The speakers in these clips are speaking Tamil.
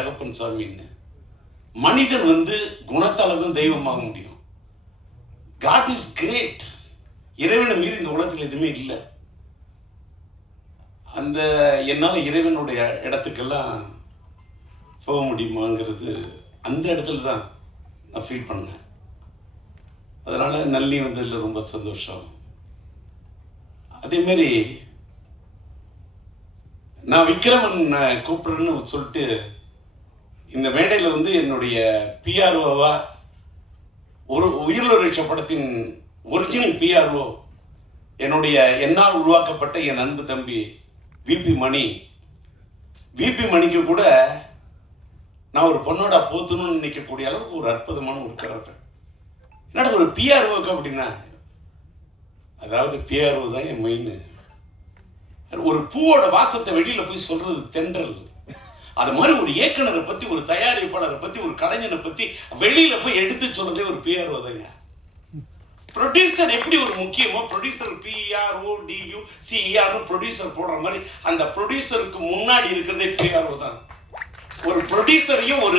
தகப்பன் சாமின்னு. மனிதன் வந்து குணத்தால தான் தெய்வமாக முடியும். God is great. இறைவனை மீறி இந்த உலகத்தில் எதுவுமே இல்லை. அந்த என்னால் இறைவனுடைய இடத்துக்கெல்லாம் போக முடியுமாங்கிறது அந்த இடத்துல தான் நான் ஃபீல் பண்ணேன். அதனால் நல்லி வந்ததில் ரொம்ப சந்தோஷம். அதேமாரி நான் விக்ரமன் கூப்பிடுறேன்னு சொல்லிட்டு இந்த மேடையில் வந்து என்னுடைய பிஆர்ஓவா ஒரு உயிரிழச்ச படத்தின் ஒரிஜினல் பிஆர்ஓ என்னுடைய என்னால் உருவாக்கப்பட்ட என் அன்பு தம்பி விபி மணிக்கு கூட நான் ஒரு பொண்ணோட போத்தணும்னு நினைக்கக்கூடிய அளவுக்கு ஒரு அற்புதமான ஒரு கேரக்டர். என்னடா ஒரு பிஆர்ஓக்கு அப்படின்னா, அதாவது பிஆர்ஓ தான் என் மெயின். ஒரு பூவோட வாசத்தை வெளியில போய் சொல்றது தென்றல். அது மாதிரி ஒரு இயக்குனரை பத்தி, ஒரு தயாரிப்பாளரை பத்தி, ஒரு கலைஞனை பத்தி வெளியில போய் எடுத்து சொல்றதே ஒரு பிஆர்ஓ தாங்க. ப்ரொடியூசர் எப்படி ஒரு முக்கியமோ, ப்ரொடியூசர் PRODUCER ப்ரொடியூசர் போடுற மாதிரி அந்த ப்ரொடியூசருக்கு முன்னாடி இருக்கிறதே பிஆர்ஓ தான். ஒரு ப்ரொடியூசரையும் ஒரு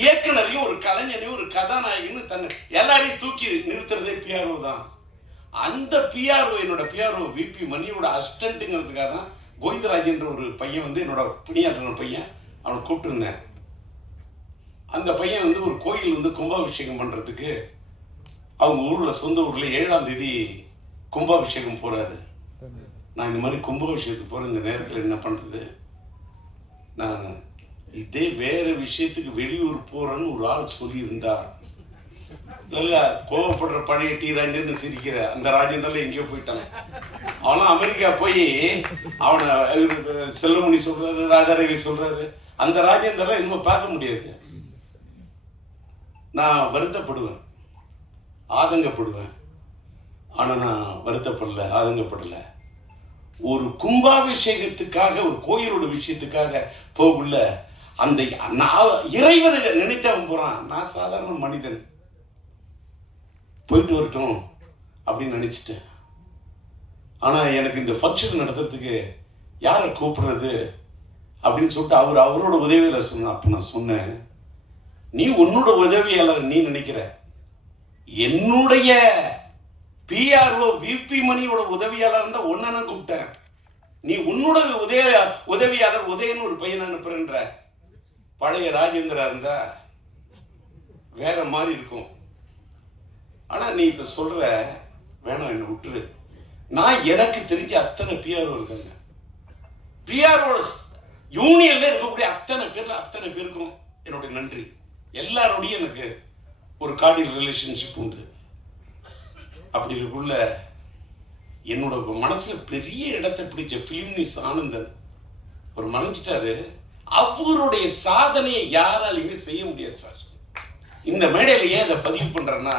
இயக்குனரையும் ஒரு கலைஞனையும் ஒரு கதாநாயகன்னு தன்னை எல்லாரையும் தூக்கி நிறுத்துறதே பிஆர்ஓ தான். அந்த பிஆர்ஓ என்னோட பிஆர்ஓ விபி மணியோட அசிஸ்டன்ட்டுங்கிறதுக்காக தான் கோவிந்தராஜன்ற ஒரு பையன் வந்து என்னோட பணியாற்றின பையன், அவனை கூப்பிட்டுருந்தேன். அந்த பையன் வந்து ஒரு கோயில் வந்து கும்பாபிஷேகம் பண்ணுறதுக்கு அவங்க ஊரில், சொந்த ஊரில் 7ஆம் தேதி கும்பாபிஷேகம் போகிறாரு. நான் இந்த மாதிரி கும்பாபிஷேகத்துக்கு போகிற இந்த நேரத்தில் என்ன பண்ணுறது, நான் இதே வேறு விஷயத்துக்கு வெளியூர் போகிறேன்னு ஒரு ஆள் சொல்லியிருந்தார். நல்லா கோவப்படுற பழைய டி ராஜேந்திரன் சிரிக்கிற அந்த ராஜேந்திரன் எங்கேயோ போயிட்டான். அவனும் அமெரிக்கா போய் அவனை செல்வமணி சொல்கிறாரு, ராஜாரவி சொல்கிறாரு. அந்த ராஜேந்திரன் இன்னும் பார்க்க முடியாது. நான் வருத்தப்படுவேன், ஆதங்கப்படுவேன். ஆனால் நான் வருத்தப்படலை, ஆதங்கப்படலை. ஒரு கும்பாபிஷேகத்துக்காக, ஒரு கோயிலோட விஷயத்துக்காக போகல, அந்த இறைவனை நினைத்தவன் போகிறான். நான் சாதாரண மனிதன், போயிட்டு வரட்டும் அப்படின்னு நினச்சிட்டேன். ஆனால் எனக்கு இந்த ஃபங்க்ஷன் நடத்துறதுக்கு யாரை கூப்பிடுறது அப்படின்னு சொல்லிட்டு அவரோட உதவியில் சொன்னேன். அப்போ நான் சொன்னேன், நீ உன்னோட உதவியாளர் நீ நினைக்கிற, என்னுடைய பிஆர்ஓ விபி மணியோட உதவியாளர் இருந்தால் ஒன்றை நான் கூப்பிட்டேன். நீ உன்னோட உதவியாளர் உதயன்னு ஒரு பையனை அனுப்புறன்ற. பழைய ராஜேந்திரா இருந்தா வேற மாதிரி இருக்கும். ஆனால் நீ இப்போ சொல்ற வேணாம், என்னை விட்டுரு. நான் எனக்கு தெரிஞ்ச அத்தனை பிஆர்ஓ இருக்காங்க. பிஆர்ஓ யூனியன்ல இருக்கக்கூடிய அத்தனை பேருக்கும் என்னுடைய நன்றி. எல்லாரோடையும் எனக்கு ஒரு கார்டியல் ரிலேஷன்ஷிப் உண்டு. அப்படி இருக்குள்ள என்னோட மனசுல பெரிய இடத்தை பிடிச்ச ஃபிலிம்னிஸ் ஆனந்தன் ஒரு மறைஞ்சிட்டாரு. அவருடைய சாதனையை யாராலையுமே செய்ய முடியாது சார். இந்த மேடையில ஏன் அதை பதிவு பண்றேன்னா,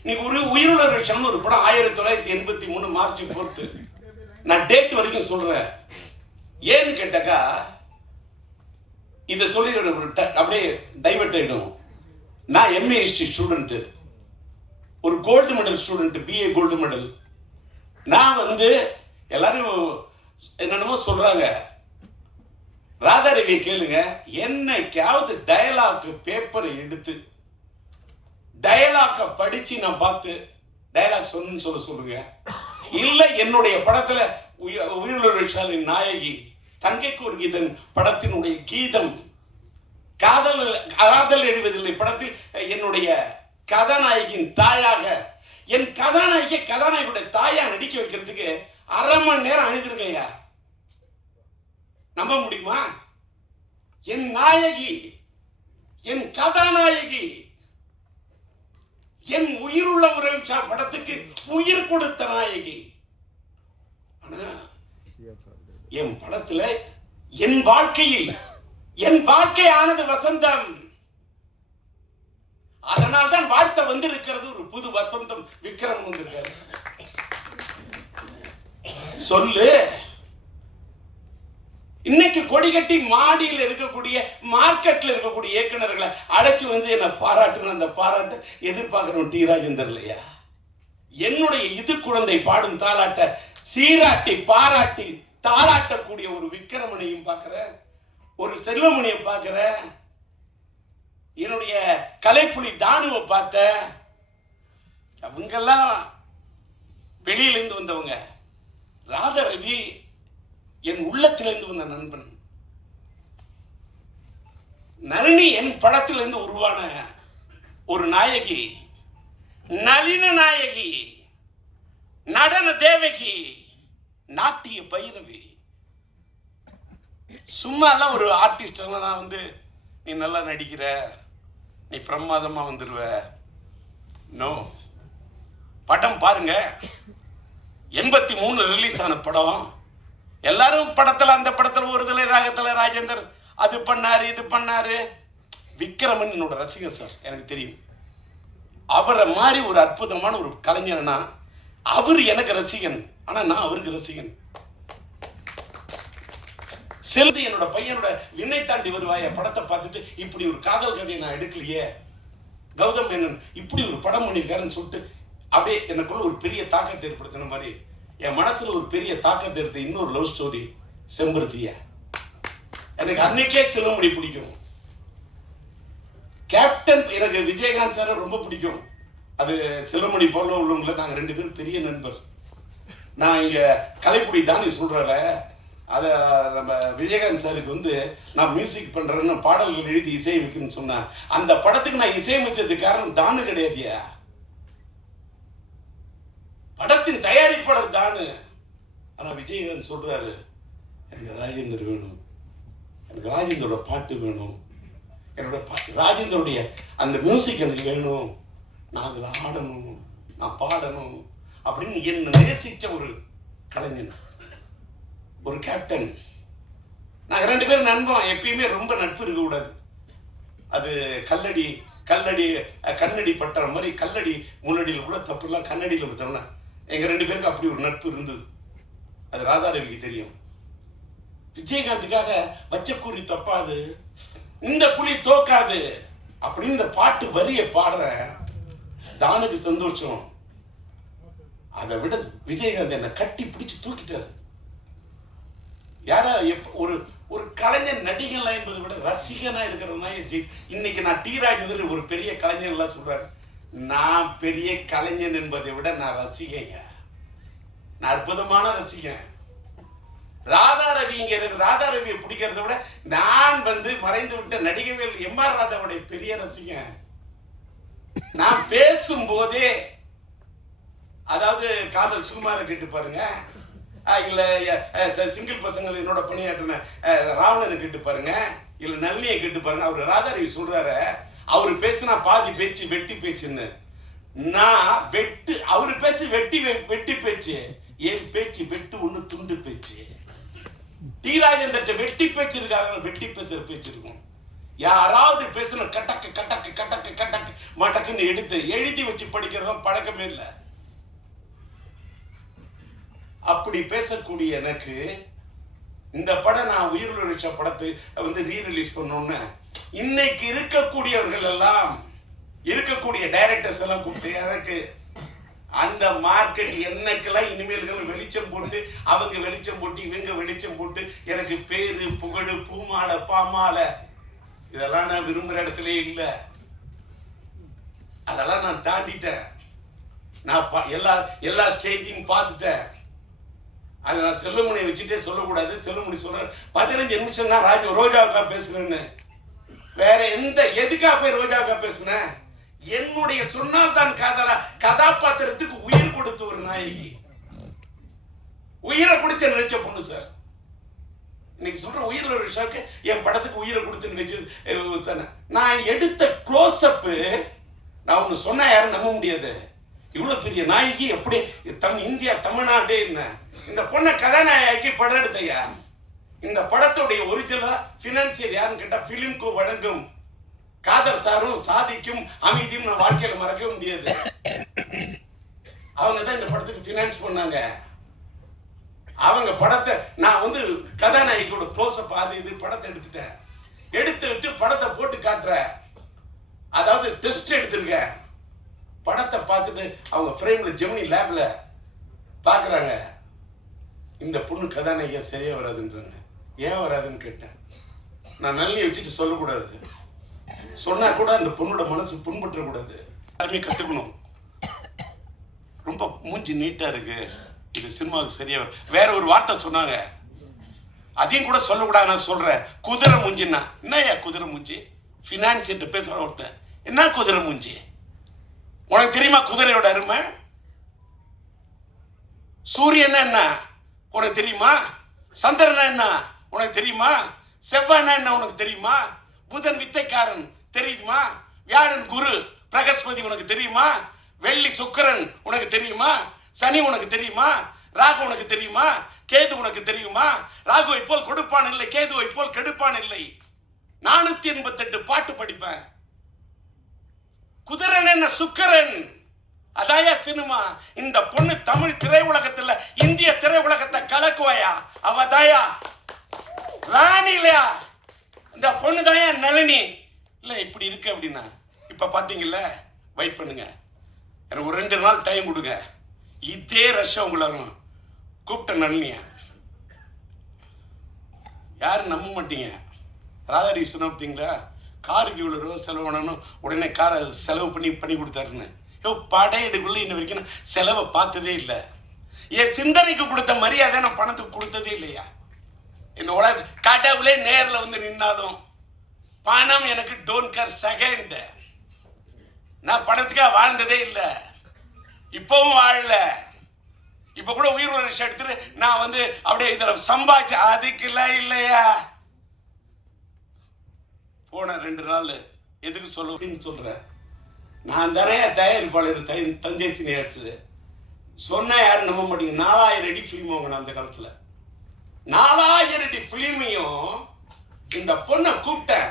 இன்னைக்கு ஒரு உயிருள்ள ஒரு படம் 1983 மார்ச் 4 நான் டேட் வரைக்கும் சொல்றேன். ஏன்னு கேட்டாக்கா, இதை சொல்லி அப்படியே டைவர்ட் ஆயிடும். நான் MA ஹிஸ்டரி ஸ்டூடெண்ட், ஒரு gold medal student, BA gold medal. நான் வந்து எல்லாரும் என்னென்னமோ சொல்றாங்க. ராதாரவியை கேளுங்க, என்னைக்காவது டயலாக் பேப்பரை எடுத்து டயலாக்கை படிச்சு நான் பார்த்து டயலாக் சொல்லுங்க. இல்லை என்னுடைய படத்துல உயிருள்ள நாயகி தங்கைக்கு ஒரு கீதம் படத்தினுடைய கீதம், காதல் எழுவதில்லை படத்தில் என்னுடைய கதாநாயகியின் தாயாக, என் கதாநாயகியுடைய தாயா நடிக்க வைக்கிறதுக்கு 1/2 மணி நேரம் அணிந்திருக்கையா, நம்ப முடியுமா? என் நாயகி, என் கதாநாயகி, என் உயிருள்ள உறவு படத்துக்கு உயிர் கொடுத்த நாயகி. ஆனா என் படத்துல என் வாழ்க்கையில் என் வாழ்க்கையானது வசந்தம். அதனால்தான் வாழ்த்த வந்திருக்கிறது ஒரு புது வசந்தம். விக்ரம் வந்திருக்காரு. சொல்லு, இன்னைக்கு கொடி கட்டி மாடியில் இருக்கக்கூடிய மார்க்கெட்ல இருக்கக்கூடிய இயக்குனர்களை அழைச்சு வந்து என்ன பாராட்டுன்னு அந்த பாராட்டு எதிர்பார்க்கிறோம் டி ராஜேந்தர் இல்லையா? என்னுடைய இது குழந்தை பாடும் தாலாட்ட சீராட்டி பாராட்டி தாளாட்டக்கூடிய ஒரு விக்கிரமனையும் பார்க்கிறேன், ஒரு செல்வமணியை பார்க்கிறேன். என்னுடைய கலைப்புலி தானுவை பார்த்த அவங்கெல்லாம் வெளியிலிருந்து வந்தவங்க. ராதா ரவி என் உள்ளத்திலிருந்து வந்த நண்பன். நளினி என் படத்திலிருந்து உருவான ஒரு நாயகி, நளின நாயகி, நடன தேவகி, நாட்டிய பைரவி. சும்மாலாம் ஒரு ஆர்டிஸ்ட் நான் வந்து நீ நல்லா நடிக்கிற, நீ பிரமாதமா வந்துருவ. நோ, படம் பாருங்க. 83 ரிலீஸ் ஆன படம். எல்லாரும் படத்துல, அந்த படத்துல ஒரு தலை ராகத்துல ராஜேந்தர் அது பண்ணாரு இது பண்ணாரு. விக்ரமன் என்னோட ரசிகர் சார், எனக்கு தெரியும். அவரை மாதிரி ஒரு அற்புதமான ஒரு கலைஞர்னா அவர் எனக்கு ரசிகன், ஆனா நான் அவருக்கு ரசிகன். செல்வி என்னோட பையனோட விண்ணை தாண்டி வருவாய படத்தை பார்த்துட்டு இப்படி ஒரு காதல் கதையை நான் எடுக்கலையே, கௌதம் மேனன் இப்படி ஒரு படம் பண்ணியிருக்காருன்னு சொல்லிட்டு அப்படியே எனக்குள்ள ஒரு பெரிய தாக்கத்தை ஏற்படுத்தின மாதிரி என் மனசுல ஒரு பெரிய தாக்கத்தை எடுத்த இன்னொரு லவ் ஸ்டோரி செம்பருத்தியா. எனக்கு அன்னைக்கே செல்வமணி பிடிக்கும். கேப்டன் எனக்கு விஜயகாந்த் சாரை ரொம்ப பிடிக்கும். அது செல்வமணி போல உள்ளவங்கள நாங்கள் 2 பேரும் பெரிய நண்பர். நான் இங்கே கலைப்புடி தானே சொல்கிறத அதை நம்ம விஜயகாந்த் சாருக்கு வந்து நான் மியூசிக் பண்ணுறேன்னு பாடல்கள் எழுதி இசையமைக்குன்னு சொன்னேன். அந்த படத்துக்கு நான் இசையமைச்சதுக்கு காரணம் தானு கிடையாதியா, படத்தின் தயாரிப்பாளர் தானு. ஆனால் விஜயகாந்த் சொல்கிறாரு, எனக்கு ராஜேந்தர் வேணும், எனக்கு ராஜேந்தரோட பாட்டு வேணும், என்னோட ராஜேந்தருடைய அந்த மியூசிக் எனக்கு வேணும், நான் அதில் ஆடணும், நான் பாடணும் அப்படின்னு என்ன நேசித்த ஒரு கலைஞன், ஒரு கேப்டன். நாங்கள் 2 பேரும் நண்பன். எப்பயுமே ரொம்ப நட்பு இருக்கக்கூடாது. அது கல்லடி கண்ணடி பட்டுற மாதிரி கல்லடி முன்னடியில் கூட தப்புலாம் கண்ணடியில் பார்த்தோம்னா எங்கள் 2 பேருக்கு அப்படி ஒரு நட்பு இருந்தது. அது ராதாரவிக்கு தெரியும். விஜயகாந்துக்காக வச்ச கூறி தப்பாது, இந்த புலி தோக்காது அப்படின்னு இந்த பாட்டு வரிய பாடுற தானுக்கு சந்தோஷம். அதை விட விஜயகாந்த் என்னை கட்டி பிடிச்சு தூக்கிட்டாரு. யாரா ஒரு ஒரு கலைஞர் நடிகன்லாம் என்பதை விட ரசிகனா இருக்கிறதுனா இன்னைக்கு நான் டி ராஜேந்தர் ஒரு பெரிய கலைஞர் எல்லாம் சொல்றாரு. நான் பெரிய கலைஞன் என்பதை விட நான் ரசிகங்க, நான் அற்புதமான ரசிகன். ராதாரவியை பிடிக்கிறத விட நான் வந்து மறைந்து விட்ட நடிகவேல் எம்.ஆர். ராதாவுடைய பெரிய ரசிகன். நான் பேசும்போதே, அதாவது காதல் சுகுமாரை கேட்டு பாருங்க, இல்ல சிங்கிள் பசங்கள் என்னோட பணியாற்றின ராவணனை கேட்டு பாருங்க, இல்ல நளினியை கேட்டு பாருங்க. அவர் ராதாரவி சொல்றாரு, அவரு பேசுனா பாதி பேச்சு வெட்டி பேச்சுன்னு. நான் அவரு பேசு வெட்டி பேச்சு, என் பேச்சு வெட்டு ஒண்ணு துண்டு பேச்சு. டி ராஜேந்தர் வெட்டி பேச்சு இருக்காங்க, வெட்டி பேசுற பேச்சு இருக்கும். யாராவது பேசுன கட்டக்கு கட்டக்கு கட்டக்கு கட்டக்கு மட்டக்குன்னு எடுத்து எழுதி வச்சு படிக்கிறதும் பழக்கமே இல்லை. அப்படி பேசக்கூடிய எனக்கு இந்த படம், நான் உயிருள்ள ரிக்ஷா படத்தை வந்து ரீரிலீஸ் பண்ணோன்னு இன்னைக்கு இருக்கக்கூடியவர்கள் எல்லாம், இருக்கக்கூடிய டைரக்டர்ஸ் எல்லாம் கூப்பிட்டு எனக்கு அந்த மார்க்கெட் என்னக்கெல்லாம் இனிமேல் வெளிச்சம் போட்டு, அவங்க வெளிச்சம் போட்டு இவங்க வெளிச்சம் போட்டு எனக்கு பேரு புகழ் பூமாலை பாமாலை இதெல்லாம் நான் விரும்புகிற இடத்துல இல்லை. அதெல்லாம் நான் தாண்டிட்டேன். நான் எல்லா ஸ்டேஜையும் பார்த்துட்டேன். அதை நான் செல்வமணியை வச்சுட்டே சொல்லக்கூடாது. செல்வமணி சொல்ற 15 நிமிஷம் தான் ரோஜாவுக்கா பேசுறேன்னு. வேற எதுக்காக போய் ரோஜாவுக்கா பேசுனேன்? என்னுடைய சொன்னால் தான் காதலா கதாபாத்திரத்துக்கு உயிர் கொடுத்த ஒரு நாயகி, உயிரை குடிச்ச நினைச்ச பொண்ணு சார். இன்னைக்கு சொல்ற உயிரில் ஒரு விஷயக்கு என் படத்துக்கு உயிரை கொடுத்து நினைச்சு நான் எடுத்த க்ளோஸ் அப்பு, நான் ஒன்று சொன்னா யாரும் நம்ப முடியாது. இவ்வளவு பெரிய நாயகி எப்படி இந்தியா தமிழ்நாடு என்ன இந்த பொண்ணை கதாநாயகி படம் எடுத்தையா. இந்த படத்துடைய ஒரிஜினலா பினான்சியர் யாருன்னு கேட்டா பிலிம்கோ வழங்கும் காதர் சாரும் சாதிக்கும் அமைதியும் நான் வாழ்க்கையில மறக்கவே முடியாது. அவங்க தான் இந்த படத்துக்கு பினான்ஸ் பண்ணாங்க. அவங்க படத்தை நான் வந்து கதாநாயகியோட க்ளோஸ்அப் அது இது படத்தை எடுத்துட்டு படத்தை போட்டு காட்டுறேன். அதாவது டெஸ்ட் எடுத்திருக்கேன். படத்தை பார்த்துட்டு அவங்க ஃப்ரேம்ல ஜெமினி லேப்ல பார்க்குறாங்க, இந்த பொண்ணு கதாநாயகியா சரியா வராதுன்றாங்க. ஏன் வராதுன்னு கேட்டேன். நான் நல்லி வச்சுட்டு சொல்லக்கூடாது. சொன்னா கூட அந்த பொண்ணோட மனசு புண்பற்ற கூடாது. எல்லாருமே கத்துக்கணும். ரொம்ப மூஞ்சி நீட்டா இருக்கு, இது சினிமாவுக்கு சரியா. வேற ஒரு வார்த்தை சொன்னாங்க, அதையும் கூட சொல்லக்கூடாது. நான் சொல்றேன், குதிரை மூஞ்சின்னா என்னையா குதிரை மூஞ்சி? பினான்ஸ் என்று பேசுற ஒருத்தன், என்ன குதிரை மூஞ்சி? உனக்கு தெரியுமா குதிரையோட அருமை? சூரியன் என்ன உனக்கு தெரியுமா? சந்திரன் என்ன உனக்கு தெரியுமா? செவ்வாய் என்ன உனக்கு தெரியுமா? புதன் வித்தைக்காரன் தெரியுமா? வியாழன் குரு பிரகஸ்பதி உனக்கு தெரியுமா? வெள்ளி சுக்கிரன் உனக்கு தெரியுமா? சனி உனக்கு தெரியுமா? ராகு உனக்கு தெரியுமா? கேது உனக்கு தெரியுமா? ராகுவை போல் கொடுப்பான் இல்லை, கேதுவை போல் கெடுப்பான் இல்லை. 488 பாட்டு படிப்பேன். குதிரன் என்ன சுக்கிரன், அதாயா சினிமா. இந்த பொண்ணு தமிழ் திரையுலகத்துல இந்திய திரையுலகத்தை கலக்குவாயா? அவதாயா ராணி இல்லையா? இந்த பொண்ணு தாயா நளினி இல்ல. இப்படி இருக்கு அப்படின்னா இப்ப பாத்தீங்கல்ல, வெயிட் பண்ணுங்க, எனக்கு ஒரு 2 நாள் டைம் கொடுங்க. இதே ரஷ்யா உங்களை கூப்பிட்ட நளினிய யாரும் நம்ப மாட்டீங்க. ராதாரி சொன்னீங்களா, காருக்கு இவ்வளோ ரூபா செலவு பண்ணணும், உடனே காரை செலவு பண்ணி கொடுத்தாருன்னு. படையெடுக்குள்ள இன்ன வரைக்கும் நான் செலவை பார்த்ததே இல்லை. என் சிந்தனைக்கு கொடுத்த மரியாதை நான் பணத்துக்கு கொடுத்ததே இல்லையா? இந்த உலக கடவுளே நேரில் வந்து நின்னாலும் பணம் எனக்கு டோன்ட் கேர் செகண்ட். நான் பணத்துக்காக வாழ்ந்ததே இல்லை, இப்பவும் வாழல. இப்ப கூட உயிர் வருஷம் எடுத்துட்டு நான் வந்து அப்படியே இதில் சம்பாதிச்சு அதுக்கெல்லாம் இல்லையா. போன 2 நாள் எதுக்கு சொல்லுன்னு சொல்றேன். நான் தானே தயாரிப்பாளர் தஞ்சை சினியாட்ஸு சொன்னா யாரும் நம்ப மாட்டீங்க. 4000 அடி ஃபிலிம் வாங்கின அந்த காலத்துல. 4000 அடி ஃபிலிமையும் இந்த பொண்ணை கூப்பிட்டேன்.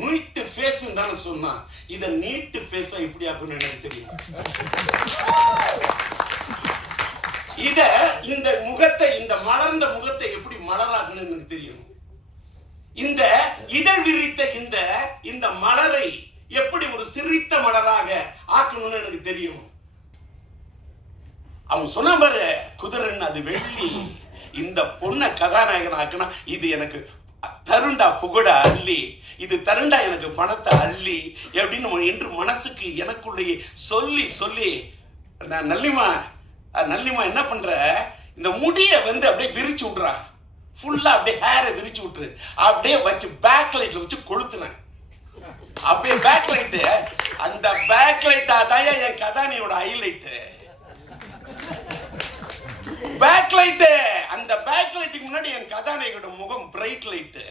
நீட்டு ஃபேஸ் தானே சொன்னா, இதை நீட்டு ஃபேஸா இப்படி ஆக்குன்னு எனக்கு தெரியும். இந்த முகத்தை, இந்த மலர்ந்த முகத்தை எப்படி மலராக்கணும்னு எனக்கு தெரியும். இந்த இதழ் விரித்த இந்த மலரை எப்படி ஒரு சிரித்த மலராக ஆக்கணும்னு எனக்கு தெரியும். அவன் சொன்ன பாரு, குதிரன் அது வெள்ளி. இந்த பொண்ணை கதாநாயகன் ஆக்குனா இது எனக்கு தருண்டா புகழா அள்ளி, இது தருண்டா எனக்கு பணத்தை அள்ளி அப்படின்னு என்று மனசுக்கு எனக்குள்ளேயே சொல்லி சொல்லி நான் நல்லிமா என்ன பண்ற, இந்த முடியை வந்து அப்படியே விரிச்சு விட்றா, ஃபுல்லா அப்படியே ஹேரை விரிச்சு விட்டுரு, அப்படியே வச்சு பேக் லைட்ல வச்சு கொளுத்துனேன். அப்படியே பேக் லைட்டு, அந்த பேக் லைட் அதான் என் கதானியோட ஹைலைட்டு. பேக் லைட்டு, அந்த பேக் லைட்டுக்கு முன்னாடி என் கதாநாயகோட முகம் பிரைட் லைட்டு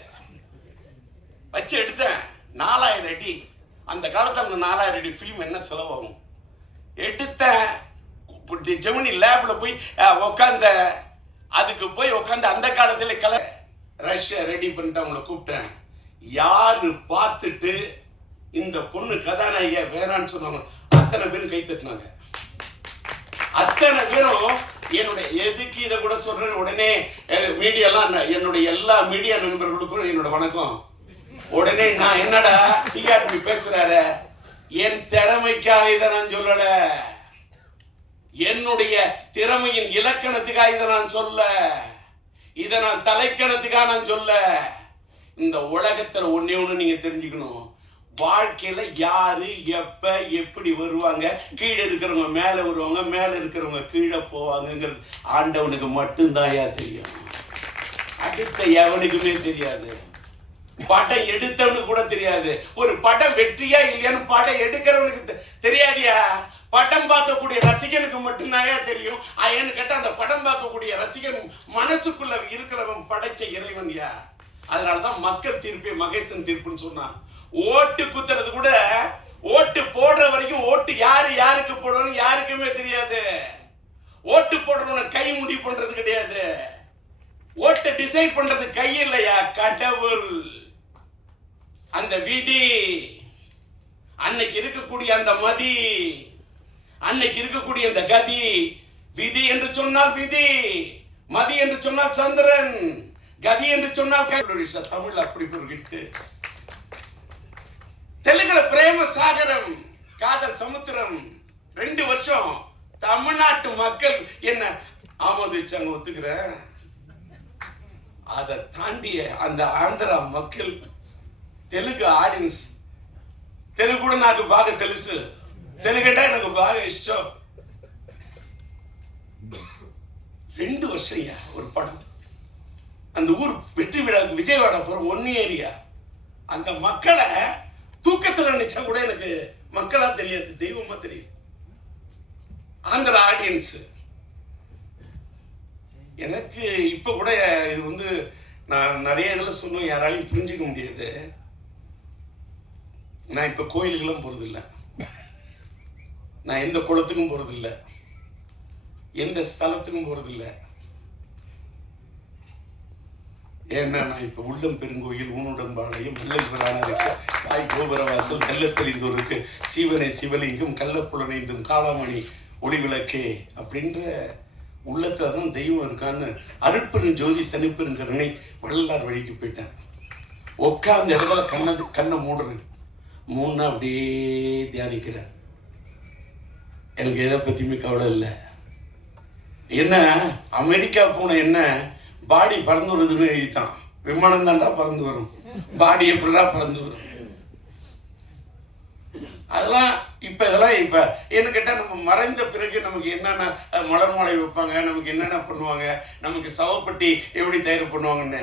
வச்சு எடுத்தேன். 4000 அடி. அந்த காலத்தில் அந்த 4000 அடி ஃபிலிம் என்ன செலவாகும் எடுத்தேன். ஜெமினி லேப்ல போய் உட்காந்த, அதுக்கு போய் உட்காந்து அந்த காலத்துல ரஷ்யா ரெடி பண்ணிட்டு அவங்கள கூப்பிட்டேன். யாரு பார்த்துட்டு இந்த பொண்ணு கதாநாயகியா வேணான்னு சொன்னாங்க அத்தனை பேரும் கை தட்டினாங்க. அத்தனை பேரும் என்னுடைய எதுக்கு இதை கூட சொல்றேன். உடனே மீடியாலாம், என்னுடைய எல்லா மீடியா நண்பர்களுக்கும் என்னோட வணக்கம். உடனே நான் என்னடா டிஆர்பி பேசுறாரு, என் திறமைக்காக இதை நான் சொல்லல, என்னுடைய திறமையின் இலக்கணத்துக்காக இதை நான் சொல்ல, இதை நான் தலைக்கணத்துக்காக நான் சொல்ல. இந்த உலகத்துல ஒன்னே ஒண்ணு நீங்க தெரிஞ்சுக்கணும், வாழ்க்கையில யாரு எப்ப எப்படி வருவாங்க, கீழே இருக்கிறவங்க மேல வருவாங்க, மேல இருக்கிறவங்க கீழே போவாங்கிறது ஆண்டவனுக்கு மட்டும்தான் தெரியும். அடுத்த எவனுக்குமே தெரியாது. படம் எடுத்தவனுக்கு கூட தெரியாது. ஒரு படம் வெற்றியா இல்லையான்னு படம் எடுக்கிறவனுக்கு தெரியாதியா. படம் பார்க்கக்கூடிய ரசிகனுக்கு மட்டும்தான் தெரியும். ஏன்னு கேட்டா அந்த படம் பார்க்கக்கூடிய ரசிகன் மனசுக்குள்ள இருக்கிறவன் படைச்ச இறைவன் யா. அதனாலதான் மக்கள் தீர்ப்பே மகேசன் தீர்ப்புன்னு சொன்னான். ஓட்டு குத்துறது கூட, ஓட்டு போடுற வரைக்கும் ஓட்டு யாருக்கு போடணும் யாருக்குமே தெரியாது. ஓட்டு போடுறவன கை முடிவு பண்றது கிடையாது. ஓட்டை டிசைட் பண்றது கை இல்லையா, கடவுள். அந்த விதி, அன்னைக்கு இருக்கக்கூடிய அந்த மதி, அன்னைக்கு இருக்கக்கூடிய அந்த கதி. விதி என்று சொன்னால் விதி, மதி என்று சொன்னால் சந்திரன், கதி என்று சொன்னால் தமிழ் அப்படி பொருகிட்டு. தெலுங்குல பிரேம சாகரம், காதல் சமுத்திரம். 2 வருஷம் தமிழ்நாட்டு மக்கள் என்ன ஆமோதிச்சாங்க, ஒத்துக்கிறேன். அதை தாண்டிய அந்த ஆந்திரா மக்கள், தெலுங்கு ஆடியன்ஸ் తెలుగు కూడా నాకు బాగా తెలుసు. తెలుగంటే నాకు బాగా ఇష్టం. 2 வருஷம்யா ஒரு படம். அந்த ஊர் வெற்றி விழா விஜயவாடா போகிறோம், 1 ஏரியா. அந்த மக்களை தூக்கத்தில் நினைச்சா கூட எனக்கு மக்களா தெரியாது, தெய்வமா தெரியும். ஆந்திரா ஆடியன்ஸ் எனக்கு இப்போ கூட இது வந்து நான் நிறைய இதில் சொல்லுவேன், யாராலையும் புரிஞ்சிக்க முடியாது. நான் இப்போ கோயிலுக்கெல்லாம் போகிறதில்ல, நான் எந்த குளத்துக்கும் போகிறதில்ல, எந்த ஸ்தலத்துக்கும் போகிறதில்ல. ஏன்னா நான் இப்போ உள்ளம் பெருங்கோயில் ஊனுடன் பாளையம் இருக்கு, தாய் கோபுரவாசல் தெல்ல தெளிந்தோருக்கு சீவனை சிவலிங்கம் கள்ளப்புலனைந்தும் காளாமணி ஒளிவிளக்கே அப்படின்ற உள்ளத்துல தான் தெய்வம் இருக்கான்னு அருட்பெரும் ஜோதி தனிப்பெருங்கருணை வள்ளலார் வழிக்கு போயிட்டேன். உட்கார்ந்த இடத்துல கண்ணை மூடுறேன், மூணா அப்படியே தியானிக்கிறேன். எனக்கு எதை பத்தியுமே கவலை இல்லை. என்ன அமெரிக்கா போன என்ன பாடி பறந்து வருதுன்னு எழுதிட்டான், விமானம் தாண்டா பறந்து வரும், பாடி எப்படிடா பறந்து வரும். அதெல்லாம் இதெல்லாம் என்ன கேட்டால் நம்ம மறைந்த பிறகு நமக்கு என்னென்ன மலர் மாலை வைப்பாங்க, நமக்கு என்னென்ன பண்ணுவாங்க, நமக்கு சவப்பட்டி எப்படி தயார் பண்ணுவாங்கன்னு.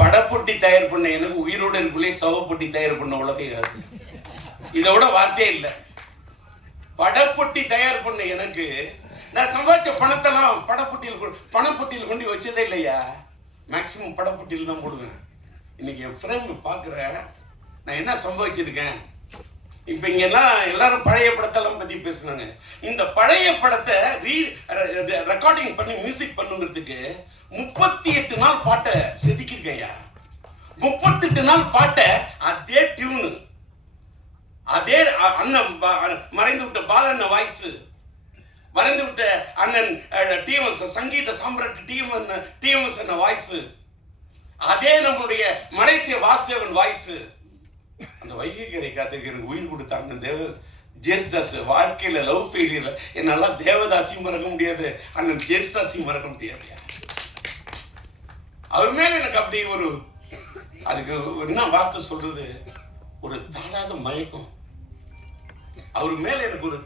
படப்பொட்டி தயார் பண்ண எனக்கு உயிரோடு இருக்குள்ளே சவப்பொட்டி தயார் பண்ண உலகம் இதோட வார்த்தையே இல்லை. படப்பொட்டி தயார் பண்ண எனக்கு நான் சம்பாதிச்ச பணத்தெல்லாம் பணப்பொட்டியில் கொண்டு வச்சதே இல்லையா. மேக்சிமம் படப்பொட்டியில் தான் போடுவேன். இன்னைக்கு என் ஃப்ரெண்ட் பார்க்குறேன் நான் என்ன சம்பாதிச்சிருக்கேன். இப்போ இங்கெல்லாம் எல்லாரும் பழைய படத்தெல்லாம் பற்றி பேசுனாங்க. இந்த பழைய படத்தை ரெக்கார்டிங் பண்ணி மியூசிக் பண்ணுங்கிறதுக்கு 38 நாள் பாட்டை செதுக்கிருக்கையா. 38 நாள் பாட்டை அதே டியூனு, அதே அண்ணன் மறைந்து விட்ட பாலண்ண வாய்ஸ், மறைந்து விட்ட அண்ணன் டிஎம்எஸ் சங்கீத சாம்ராட் டிஎம்எஸ் அண்ணன் வாய்ஸ், அதே நம்மளுடைய மலேசிய வாசுதேவன் வாய்ஸ். அந்த வைகை காத்துக்கு எனக்கு உயிர் கொடுத்த அண்ணன் ஜேசுதாஸ் வாழ்க்கையில லவ் ஃபெயிலியர்ல என்னால தேவதாசியும் மறக்க முடியாது, அண்ணன் ஜேசுதாசியும் மறக்க முடியாது. அவர் மேல எனக்கு அப்படி ஒரு அதுக்கு என்ன வார்த்தை சொல்றது, ஒரு தாழாத மயக்கம். அவர் மேல எனக்கு ஒரு